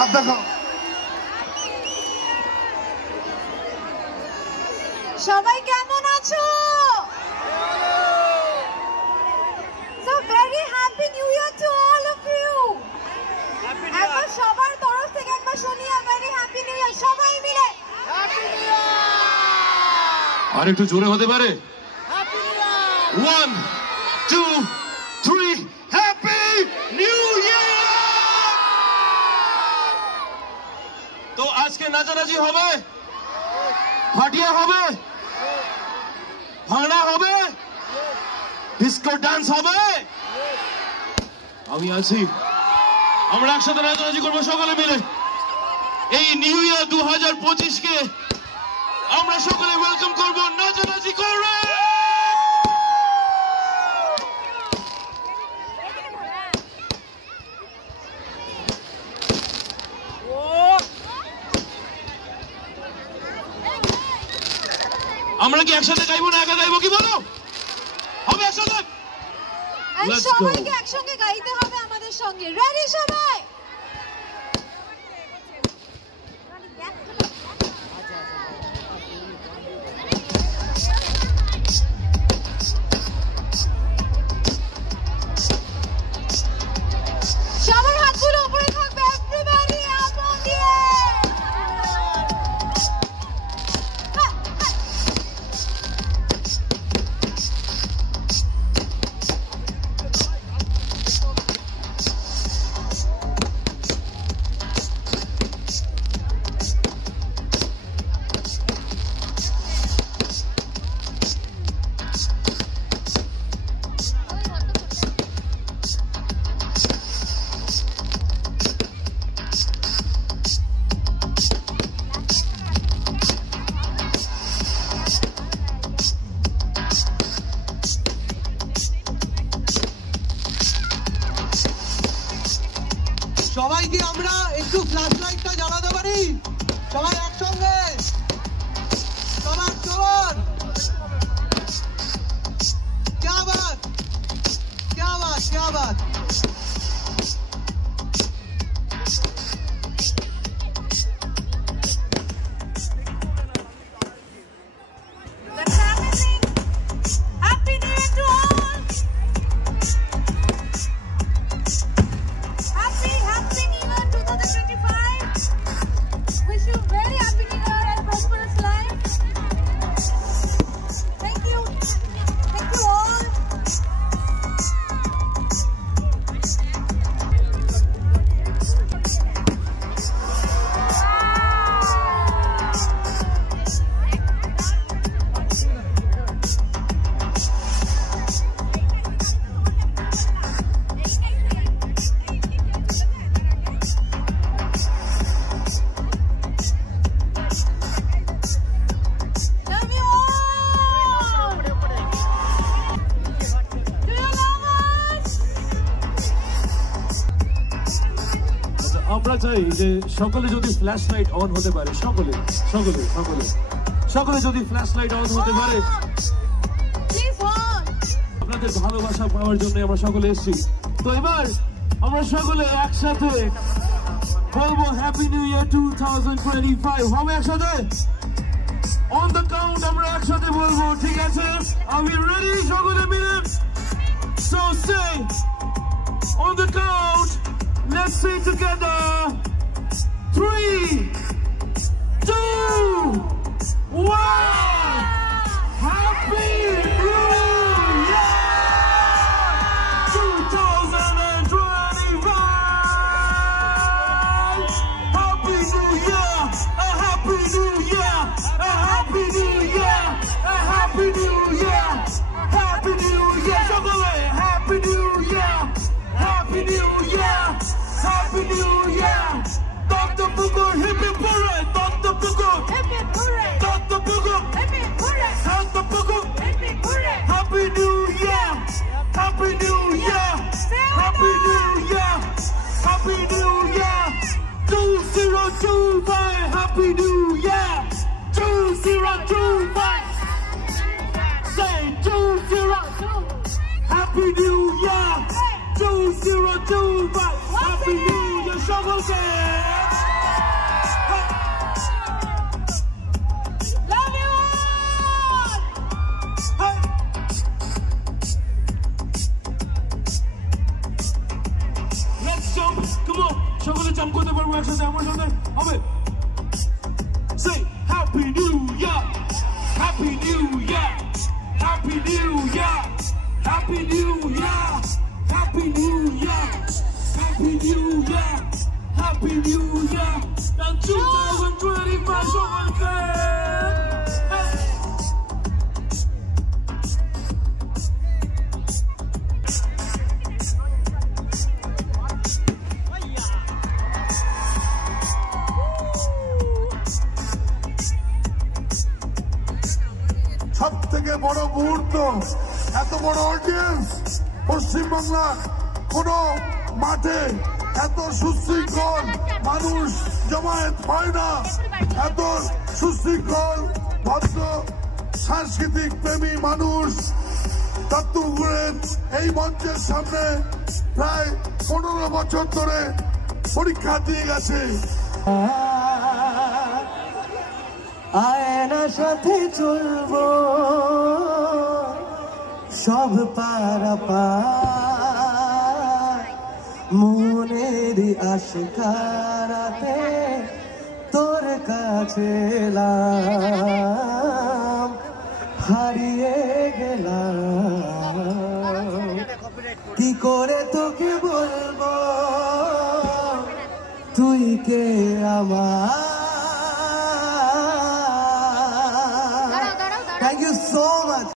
হাত দেখাও। সবাই কেমন আছো? So very happy new year to all of you. একবার সবার তরফ থেকে একবার শুনিয়ে very happy new year সবাই মিলে। Happy new year. আর একটু জোরে হতে পারে? Happy new year. 1 2 3 Happy New Year. তো আজকে নাচানাচি হবে, ফাটিয়া হবে, ভাঙড়া হবে, ডিস্কো ডান্স হবে। আমি আছি, আমরা একসাথে নাচানাচি করবো সকলে মিলে। এই নিউ ইয়ার 2025 কে আমরা সকলে ওয়েলকাম করবো নাচানাচি করে। আমরা কি একসাথে গাইবো না একা গাইবো, কি বলো? হবে একসাথে? সবাইকে একসঙ্গে গাইতে হবে আমাদের সঙ্গে। রেডি সবাই? সবার হাতগুলো উপরে থাকবে। এভরিবডি আপ অন দি সবাইকে আমরা একটু ফ্ল্যাশ লাইটটা জ্বালাতে পারি? সবাই একসঙ্গে চলার क्या बात क्या बात क्या बात। Happy New Year to all. Happy New Year 2025. Wish you very happy New Year and prosperous life. Thank you all. Love you all. Do you love us? আমরা চাই যে সকলে যদি ফ্ল্যাশ লাইট অন হতে পারে, সকলে সকলে সকলে সকলে যদি ফ্ল্যাশ লাইট অন হতে পারে। Please on. আপনাদের ভালোবাসা পাওয়ার জন্য আমরা সকলে এসেছি। তো এবার আমরা সকলে একসাথে বলবো হ্যাপি নিউ ইয়ার 2025। হবে একসাথে? অন দ্য কাউন্ট আমরা একসাথে বলবো, ঠিক আছে? আমি রেডি, সকলে মিলে। So say on the count, let's say together 3 2 1 Happy New Year 2025. Happy New Year, a Happy New Year, a Happy New Year, a Happy New Year, Happy New Year. সকলে Happy New Year, Happy New Year, Happy New Year. Dr. Pukur, hip hip hooray, Dr. Pukur, Hip hip hooray. Dr. Pukur, Hip hip hooray. Dr. Pukur. Hip hip hooray. Happy New Year, Happy New Year, Happy New Year, Happy New Year. 2025, Happy New Year, 2025. Say 2025, Happy New Year, 2025, Happy New Year. Shovel Happy New Year, Happy New Year, Happy New Year, Happy New Year, and 2025 সবাইকে সব থেকে বড় মুহূর্ত, এত বড় অডিয়েন্স পশ্চিমবাংলার কোন মাঠে এত সুশৃঙ্খল মানুষ জমায়েত হয় না। এত সুশৃঙ্খল ভদ্র সাংস্কৃতিক প্রেমী মানুষ দত্তপুরের এই মঞ্চের সামনে প্রায় 15 বছর ধরে পরীক্ষা দিয়ে গেছে। আয়না সাথে চলবো সব পারাপার, মনের আশকারাতে তোর কাছে এলাম, হারিয়ে গেলাম কি করে তোকে বলবো তুই কে আমার। Thank you so much.